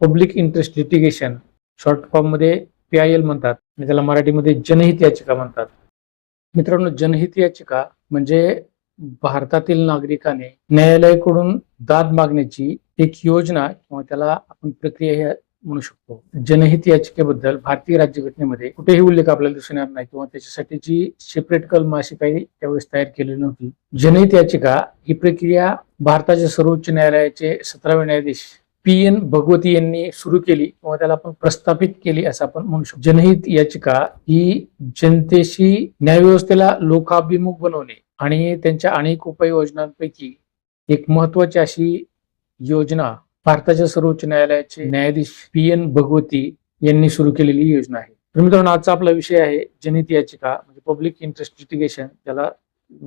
Public interest litigation short फॉर्ममध्ये P I L म्हणतात आणि त्याला मराठीमध्ये जनहित याचिका म्हणतात. मित्रांनो जनहित याचिका म्हणजे भारतातील नागरिकाने न्यायालयाकडून दाद मागण्याची एक योजना किंवा त्याला आपण प्रक्रिया म्हणू शकतो. जनहित याचिकेबद्दल भारतीय राज्यघटनेमध्ये कुठेही उल्लेख आपल्याला दिसून येणार नाही किंवा त्याच्यासाठी जी सेपरेट कलम अशी काही त्यावेळेस तयार केलेली नव्हती. जनहित याचिका ही प्रक्रिया भारताच्या सर्वोच्च न्यायालयाचे सतरावे न्यायाधीश पी एन भगवती यांनी सुरू केली किंवा त्याला आपण प्रस्थापित केली असं आपण म्हणू शकतो. जनहित याचिका ही जनतेशी न्यायव्यवस्थेला लोकाभिमुख बनवणे आणि त्यांच्या अनेक उपाययोजनांपैकी एक महत्वाची अशी योजना भारताच्या सर्वोच्च न्यायालयाचे न्यायाधीश पी एन भगवती यांनी सुरू केलेली योजना आहे. तर मित्रांनो आजचा आपला विषय आहे जनहित याचिका म्हणजे पब्लिक इंटरेस्ट लिटिगेशन ज्याला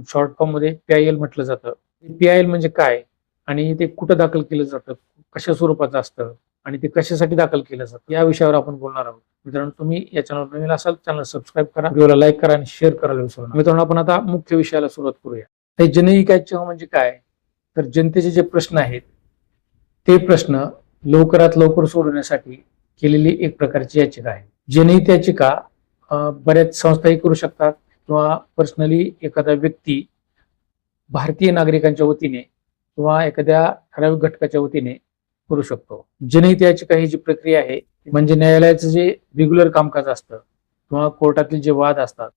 शॉर्ट फॉर्ममध्ये पीआयएल म्हटलं जातं. पीआयएल म्हणजे काय आणि ते कुठं दाखल केलं जातं? कशा स्वरूपाचं असतं आणि ते कशासाठी दाखल केलं जातं या विषयावर आपण बोलणार आहोत. मित्रांनो तुम्ही या चॅनल नवीन असाल चॅनल सबस्क्राईब करा व्हिडिओला लाईक करा आणि शेअर करायला विसरू नका. मित्रांनो आपण आता मुख्य विषयाला सुरुवात करूया. हे जनहित याचिका म्हणजे काय? तर जनतेचे जे प्रश्न आहेत ते प्रश्न लवकरात लवकर सोडवण्यासाठी केलेली एक प्रकारची याचिका आहे. जनहित याचिका बऱ्याच संस्थाही करू शकतात किंवा पर्सनली एखादा व्यक्ती भारतीय नागरिकांच्या वतीने किंवा एखाद्या ठराविक घटकाच्या वतीने करू शकतो. जनहित काही जी प्रक्रिया आहे म्हणजे न्यायालयाचं जे रेग्युलर कामकाज असतं किंवा कोर्टातील जे वाद असतात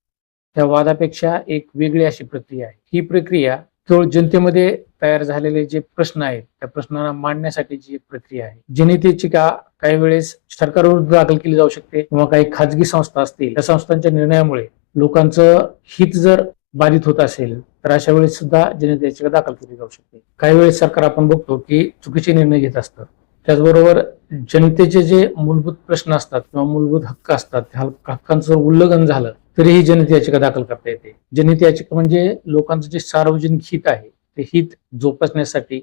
त्या वादापेक्षा एक वेगळी अशी प्रक्रिया आहे. ही प्रक्रिया केवळ जनतेमध्ये तयार झालेले जे प्रश्न आहेत त्या प्रश्नांना मांडण्यासाठी जी प्रक्रिया आहे. जनहितेची का काही वेळेस सरकारविरुद्ध दाखल केली जाऊ शकते किंवा काही खाजगी संस्था असतील त्या संस्थांच्या निर्णयामुळे लोकांचं हित जर बाधित होत असेल तर अशा वेळेस सुद्धा जनहित याचिका दाखल केली जाऊ शकते. काही वेळेस सरकार आपण बघतो की चुकीचे निर्णय घेत असतं. त्याचबरोबर जनतेचे जे मूलभूत प्रश्न असतात किंवा मूलभूत हक्क असतात त्या हक्कांचं उल्लंघन झालं तरीही जनहित याचिका दाखल करता येते. जनहित याचिका म्हणजे लोकांचं जे सार्वजनिक हित आहे ते हित जोपासण्यासाठी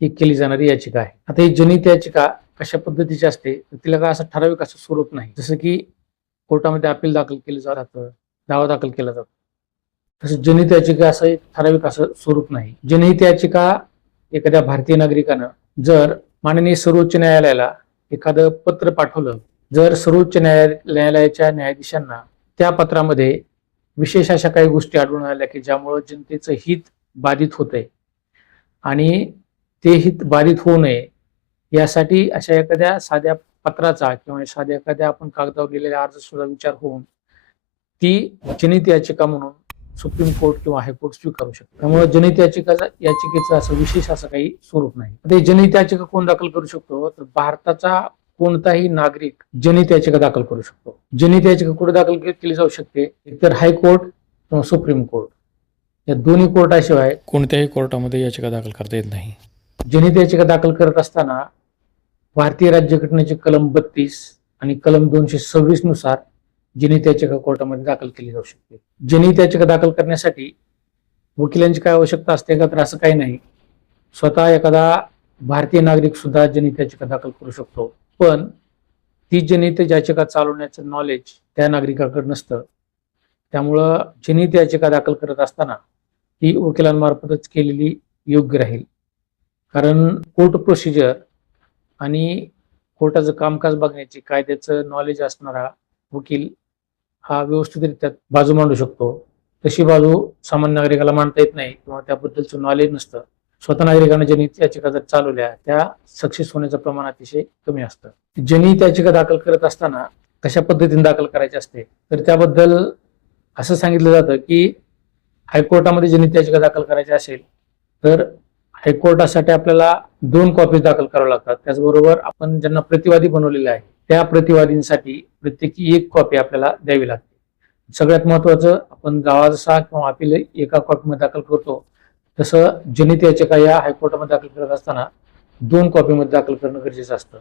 ही केली जाणारी याचिका आहे. आता ही जनहित याचिका कशा पद्धतीची असते तर तिला काय असं ठराविक असं स्वरूप नाही. जसं की कोर्टामध्ये अपील दाखल केलं जातं दावा दाखल केला जातो. तसं जनहित याचिका असं एक ठराविक असं स्वरूप नाही. जनहित याचिका एखाद्या भारतीय नागरिकानं जर माननीय सर्वोच्च न्यायालयाला एखादं पत्र पाठवलं जर सर्वोच्च न्याया न्यायालयाच्या न्यायाधीशांना त्या पत्रामध्ये विशेष अशा काही गोष्टी आढळून आल्या की ज्यामुळं जनतेचं हित बाधित होतंय आणि ते हित बाधित होऊ नये यासाठी अशा एखाद्या साध्या पत्राचा किंवा साध्या एखाद्या आपण कागदावर लिहिलेल्या अर्ज सुद्धा विचार होऊन ती जनित याचिका म्हणून सुप्रीम कोर्ट किंवा हायकोर्ट स्वीकारू शकतो. त्यामुळे जनहित याचिकाचा याचिकेचं असं विशेष असं काही स्वरूप नाही. ते जनहित याचिका कोण दाखल करू शकतो? तर भारताचा कोणताही नागरिक जनहित याचिका दाखल करू शकतो. जनहित याचिका कुठे दाखल केली जाऊ शकते? एकतर हायकोर्ट किंवा सुप्रीम कोर्ट. या दोन्ही कोर्टाशिवाय कोणत्याही कोर्टामध्ये याचिका दाखल करता येत नाही. जनहित याचिका दाखल करत असताना भारतीय राज्यघटनेचे कलम बत्तीस आणि कलम दोनशे सव्वीसनुसार जनहित याचिका कोर्टामध्ये दाखल केली जाऊ शकते. जनहित याचिका दाखल करण्यासाठी वकिलांची काय आवश्यकता असते का? तर असं काही नाही. स्वतः एखादा भारतीय नागरिक सुद्धा जनहित याचिका दाखल करू शकतो. पण ती जनहित याचिका चालवण्याचं नॉलेज त्या नागरिकाकडे नसतं. त्यामुळं जनहित याचिका दाखल करत असताना ही वकिलांमार्फतच केलेली योग्य राहील. कारण कोर्ट प्रोसिजर आणि कोर्टाचं कामकाज बघण्याची कायद्याचं नॉलेज असणारा वकील हा व्यवस्थितरित्या बाजू मांडू शकतो. तशी बाजू सामान्य नागरिकाला मांडता येत नाही किंवा त्याबद्दलचं नॉलेज नसतं. स्वतः नागरिकांना जनहित याचिका जर चालवल्या त्या सक्सेस होण्याचं प्रमाण अतिशय कमी असतं. जनहित याचिका दाखल करत असताना कशा पद्धतीने दाखल करायची असते तर त्याबद्दल असं सांगितलं जातं की हायकोर्टामध्ये जनहित याचिका दाखल करायची असेल तर हायकोर्टासाठी आपल्याला दोन कॉपीज दाखल कराव्या लागतात. त्याचबरोबर आपण ज्यांना प्रतिवादी बनवलेले आहे त्या प्रतिवादींसाठी प्रत्येकी एक कॉपी आपल्याला द्यावी लागते. सगळ्यात महत्वाचं आपण गावा जसा किंवा अपील एका कॉपीमध्ये दाखल करतो. तसं जनित याचिका या हायकोर्टामध्ये दाखल करत असताना दोन कॉपीमध्ये दाखल करणं गरजेचं असतं.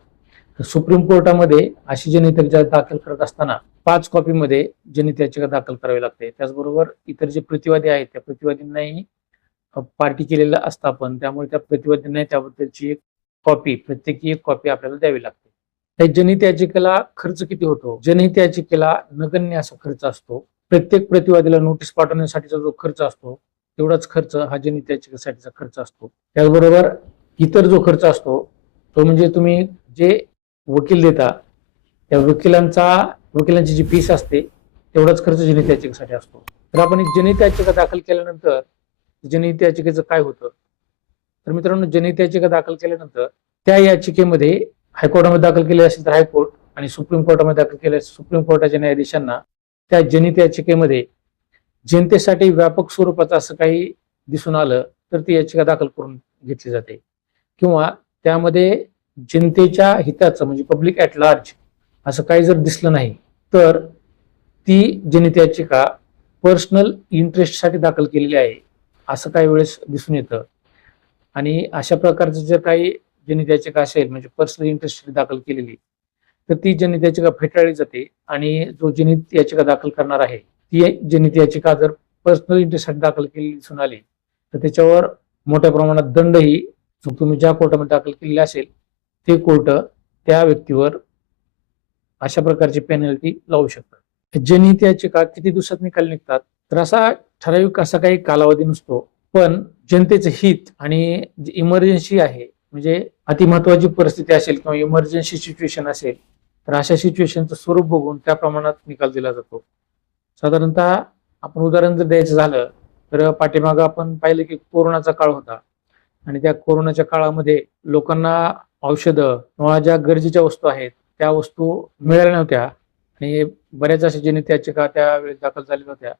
तर सुप्रीम कोर्टामध्ये अशी जनित याचिका दाखल करत असताना पाच कॉपीमध्ये जनित याचिका दाखल करावी लागते. त्याचबरोबर इतर जे प्रतिवादी आहेत त्या प्रतिवादींनाही पार्टी केलेलं असतं आपण. त्यामुळे त्या प्रतिवादींना त्याबद्दलची एक कॉपी प्रत्येकी एक कॉपी आपल्याला द्यावी लागते. त्या जनहित याचिकेला खर्च किती होतो? जनहित याचिकेला नगण्य असा खर्च असतो. प्रत्येक प्रतिवादीला नोटीस पाठवण्यासाठीचा जो खर्च असतो तेवढाच खर्च हा जनहित याचिकेसाठीचा खर्च असतो. त्याचबरोबर इतर जो खर्च असतो तो म्हणजे तुम्ही जे वकील देता त्या वकिलांचा वकिलांची जी फीस असते तेवढाच खर्च जनहित याचिकेसाठी असतो. तर आपण एक जनहित याचिका दाखल केल्यानंतर जनहित याचिकेचं काय होतं? तर मित्रांनो जनहित याचिका दाखल केल्यानंतर त्या याचिकेमध्ये हायकोर्टामध्ये दाखल केली असेल तर हायकोर्ट आणि सुप्रीम कोर्टामध्ये दाखल केले असेल सुप्रीम कोर्टाच्या न्यायाधीशांना त्या जनहित याचिकेमध्ये जनतेसाठी व्यापक स्वरूपाचं असं काही दिसून आलं तर ती याचिका दाखल करून घेतली जाते. किंवा त्यामध्ये जनतेच्या हिताचं म्हणजे पब्लिक ॲट लार्ज असं काही जर दिसलं नाही तर ती जनहित याचिका पर्सनल इंटरेस्टसाठी दाखल केलेली आहे. असं काही वेळेस दिसून येतं. आणि अशा प्रकारचं जर काही जनहित याचिका असेल म्हणजे पर्सनल इंटरेस्ट दाखल केलेली तर ती जनहित याचिका फेटाळली जाते आणि जो जनहित याचिका दाखल करणार आहे ती जनहित याचिका जर पर्सनल इंटरेस्टसाठी दाखल केलेली दिसून आली तर त्याच्यावर मोठ्या प्रमाणात दंडही तुम्ही ज्या कोर्टामध्ये दाखल केलेले असेल ते कोर्ट त्या व्यक्तीवर अशा प्रकारची पेनल्टी लावू शकतात जनहित याचिका किती दिवसात निकाल निघतात? तर असा ठराविक असा काही कालावधी नसतो. पण जनतेचं हित आणि इमर्जन्सी आहे म्हणजे अतिमहत्वाची परिस्थिती असेल किंवा इमर्जन्सी सिच्युएशन असेल तर अशा सिच्युएशनचं स्वरूप बघून त्या प्रमाणात निकाल दिला जातो. साधारणतः आपण उदाहरण जर द्यायचं झालं तर पाठीमागं आपण पाहिलं की कोरोनाचा काळ होता. आणि त्या कोरोनाच्या काळामध्ये लोकांना औषधं किंवा ज्या गरजेच्या वस्तू आहेत त्या वस्तू मिळाल्या नव्हत्या. आणि बऱ्याच अशा जनित याचिका त्यावेळेस दाखल झालेल्या होत्या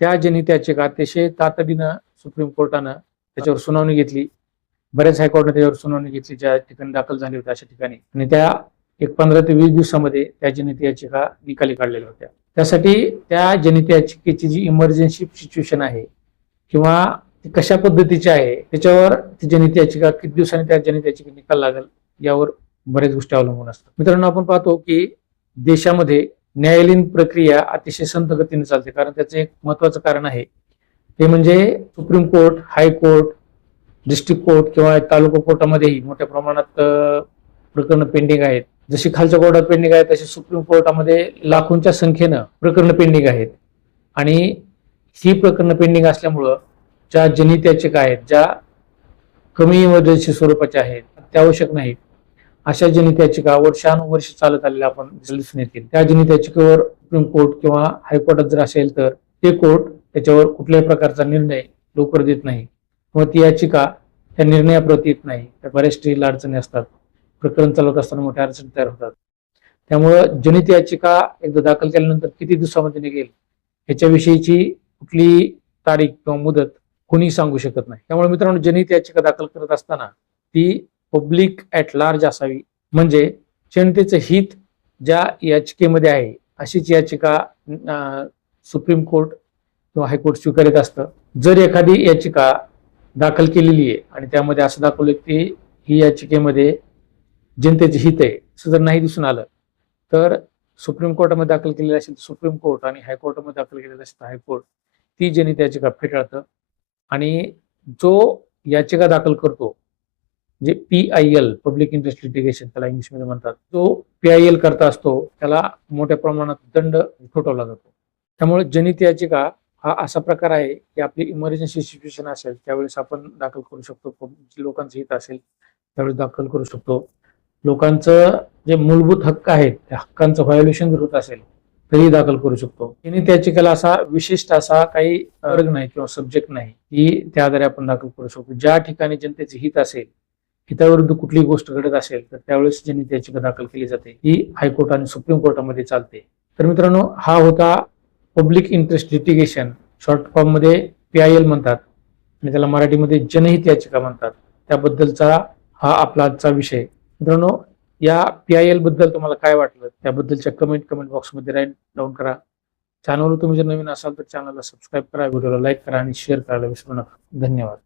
त्या जनहित्याचे याचिका अतिशय तातडीनं सुप्रीम कोर्टानं त्याच्यावर सुनावणी घेतली. बऱ्याच हायकोर्टाने त्याच्यावर सुनावणी घेतली ज्या ठिकाणी दाखल झाली होती अशा ठिकाणी. आणि त्या एक पंधरा ते वीस दिवसामध्ये त्या जनहित याचिका निकाली काढलेल्या होत्या. त्यासाठी त्या जनहित याचिकेची जी इमर्जन्सी सिच्युएशन आहे किंवा ती कशा पद्धतीची आहे त्याच्यावर ती जनहित याचिका किती दिवसांनी त्या जनहित याचिका निकाल लागेल यावर बऱ्याच गोष्टी अवलंबून असतात. मित्रांनो आपण पाहतो की देशामध्ये न्यायालयीन प्रक्रिया अतिशय संत गतीने चालते. कारण त्याचं एक महत्वाचं कारण आहे. ते म्हणजे supreme court high court district court किंवा तालुका कोर्टामध्येही मोठ्या प्रमाणात प्रकरण पेंडिंग आहेत. जशी खालच्या कोर्टात पेंडिंग आहेत तशी सुप्रीम कोर्टामध्ये लाखोंच्या संख्येनं प्रकरणं पेंडिंग आहेत. आणि ही प्रकरणं पेंडिंग असल्यामुळं ज्या जनित्याचे काय आहेत ज्या कमी इमर्जन्सी स्वरूपाच्या आहेत त्या आवश्यक नाहीत. अशा जनित याचिका वर्षानुवर्ष चालत आलेल्या आपण दिसून येतील. त्या जनित याचिकेवर सुप्रीम कोर्ट किंवा हायकोर्टात जर असेल तर ते कोर्ट त्याच्यावर कुठल्याही प्रकारचा निर्णय लवकर देत नाही. किंवा ती याचिका त्या निर्णयाप्रती येत नाही. त्या बऱ्याच स्त्रीला अडचणी असतात. प्रकरण चालवत असताना मोठ्या अडचणी तयार होतात. त्यामुळं जनित याचिका एकदा दाखल केल्यानंतर किती दिवसामध्ये निघेल? याच्याविषयीची कुठली तारीख किंवा मुदत कोणी सांगू शकत नाही. त्यामुळे मित्रांनो जनित याचिका दाखल करत असताना ती पब्लिक ॲट लार्ज असावी. म्हणजे जनतेचं हित ज्या याचिकेमध्ये आहे अशीच याचिका सुप्रीम कोर्ट किंवा हायकोर्ट स्वीकारत असतं. जर एखादी याचिका दाखल केलेली आहे आणि त्यामध्ये असं दाखवलं की ही याचिकेमध्ये जनतेचे हित आहे असं जर नाही दिसून आलं तर सुप्रीम कोर्टामध्ये दाखल केलेलं असेल तर सुप्रीम कोर्ट आणि हायकोर्टामध्ये दाखल केलेलं असेल तर हायकोर्ट ती जनित याचिका फेटाळतं. आणि जो याचिका दाखल करतो जे P I L public interest litigation त्याला इंग्लिशमध्ये म्हणतात. जो पी आय एल करता असतो त्याला मोठ्या प्रमाणात दंड ठोठवला जातो. त्यामुळे जनित याचिका हा असा प्रकार आहे की आपली इमर्जन्सी सिच्युएशन असेल त्यावेळेस आपण दाखल करू शकतो. लोकांचं हित असेल त्यावेळेस दाखल करू शकतो. लोकांचं जे मूलभूत हक्क आहेत त्या हक्कांचं व्हायोलेशन जर होत असेल तरी दाखल करू शकतो. जनित याचिकेला असा विशिष्ट असा काही वर्ग नाही किंवा सब्जेक्ट नाही की त्या आधारे आपण दाखल करू शकतो. ज्या ठिकाणी जनतेचे हित असेल हिताविरुद्ध कुठली गोष्ट घडत असेल तर त्यावेळेस जनहित याचिका दाखल केली जाते ही हायकोर्ट आणि सुप्रीम कोर्टामध्ये चालते. तर मित्रांनो हा होता पब्लिक इंटरेस्ट लिटिगेशन. शॉर्ट फॉर्ममध्ये पी आय एल म्हणतात आणि त्याला मराठीमध्ये जनहित याचिका म्हणतात. त्याबद्दलचा हा आपला आजचा विषय. मित्रांनो या पी आय एलबद्दल तुम्हाला काय वाटलं? त्याबद्दलच्या कमेंट कमेंट बॉक्समध्ये राईट डाऊन करा. चॅनलवर तुम्ही जर नवीन असाल तर चॅनलला सबस्क्राईब करा व्हिडिओला लाईक करा आणि शेअर करायला विसरू नका. धन्यवाद.